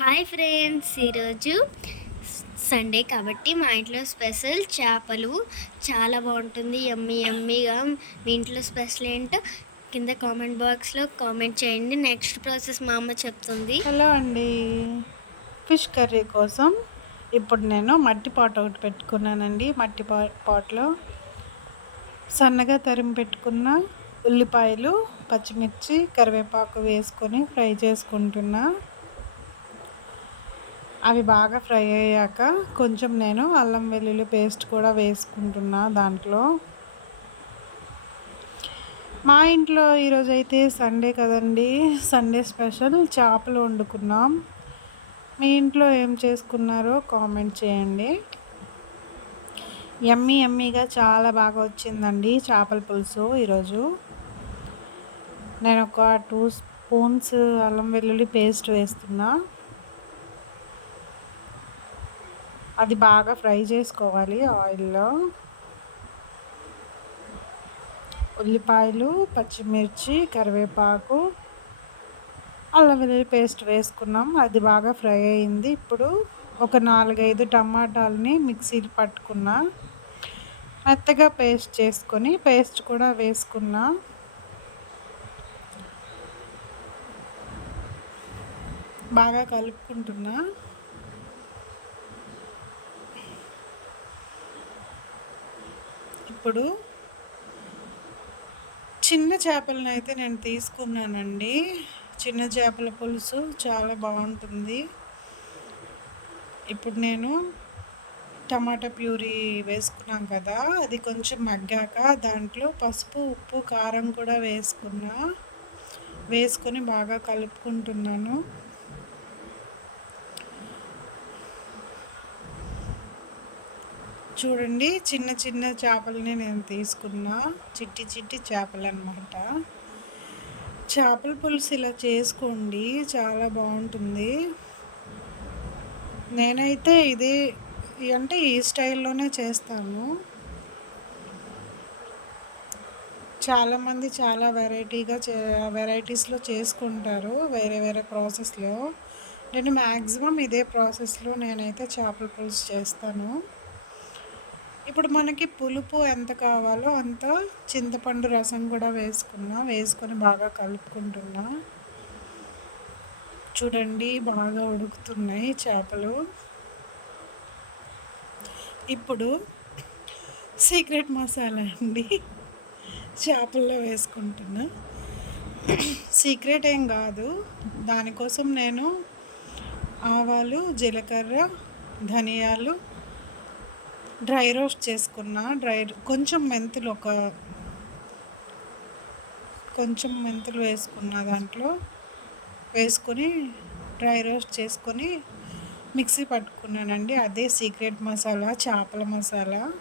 Hi friends ఈరోజు Sunday కాబట్టి మా ఇంట్లో స్పెషల్ చేపలు చాలా బాగుంటుంది. ఎమ్మి ఎమ్మిగా మీ ఇంట్లో స్పెషల్ ఏంటో కింద కామెంట్ బాక్స్లో కామెంట్ చేయండి. నెక్స్ట్ ప్రాసెస్ మా అమ్మ చెప్తుంది. హలో అండి. ఫిష్ కర్రీ కోసం ఇప్పుడు నేను మట్టి పాట్ ఒకటి పెట్టుకున్నానండి. మట్టి పా పాట్లో సన్నగా తరిమి పెట్టుకున్న ఉల్లిపాయలు పచ్చిమిర్చి కరివేపాకు వేసుకొని ఫ్రై చేసుకుంటున్నా. అవి బాగా ఫ్రై అయ్యాక కొంచెం నేను అల్లం వెల్లుల్లి పేస్ట్ కూడా వేసుకుంటున్నా దాంట్లో. మా ఇంట్లో ఈరోజు అయితే సండే కదండి సండే స్పెషల్ చేపలు వండుకున్నాం. మీ ఇంట్లో ఏం చేసుకున్నారో కామెంట్ చేయండి. ఎమ్మీ ఎమ్మీగా చాలా బాగా వచ్చిందండి చేపల పులుసు ఈరోజు. నేను ఒక టూ స్పూన్స్ అల్లం వెల్లుల్లి పేస్ట్ వేస్తున్నా. అది బాగా ఫ్రై చేసుకోవాలి ఆయిల్లో. ఉల్లిపాయలు పచ్చిమిర్చి కరివేపాకు అల్లం వెల్లుల్లి పేస్ట్ వేసుకున్నాం. అది బాగా ఫ్రై అయింది. ఇప్పుడు ఒక నాలుగైదు టమాటాలని మిక్సీలు పట్టుకున్నా మెత్తగా పేస్ట్ చేసుకొని పేస్ట్ కూడా వేసుకున్నా. బాగా కలుపుకుంటున్నా. ఇప్పుడు చిన్న చేపలను అయితే నేను తీసుకున్నానండి. చిన్న చేపల పులుసు చాలా బాగుంటుంది. ఇప్పుడు నేను టమాటా ప్యూరీ వేసుకున్నాం కదా అది కొంచెం మగ్గాక దాంట్లో పసుపు ఉప్పు కారం కూడా వేసుకున్నా. వేసుకొని బాగా కలుపుకుంటున్నాను. చూడండి చిన్న చిన్న చేపలని నేను తీసుకున్నా. చిట్టి చిట్టి చేపలు అనమాట చేపల పులుసు ఇలా చేసుకోండి చాలా బాగుంటుంది. నేనైతే ఇది అంటే ఈ స్టైల్లోనే చేస్తాను. చాలామంది చాలా వెరైటీగా చే వెరైటీస్లో చేసుకుంటారు వేరే వేరే ప్రాసెస్లో. నేను మ్యాక్సిమం ఇదే ప్రాసెస్లో నేనైతే చేపల పులుసు చేస్తాను. ఇప్పుడు మనకి పులుపు ఎంత కావాలో అంత చింతపండు రసం కూడా వేసుకున్నా వేసుకొని బాగా కలుపుకుంటున్నా. చూడండి బాగా ఉడుకుతున్నాయి చేపలు. ఇప్పుడు సీక్రెట్ మసాలా అండి. చేపల్లో వేసుకుంటున్నా. సీక్రెట్ ఏం కాదు. దానికోసం నేను ఆవాలు జీలకర్ర ధనియాలు డ్రై రోస్ట్ చేసుకున్న. డ్రై కొంచెం మెంతులు ఒక కొంచెం మెంతులు వేసుకున్న దాంట్లో. వేసుకొని డ్రై రోస్ట్ చేసుకొని మిక్సీ పట్టుకున్నానండి. అదే సీక్రెట్ మసాలా చేపల మసాలా.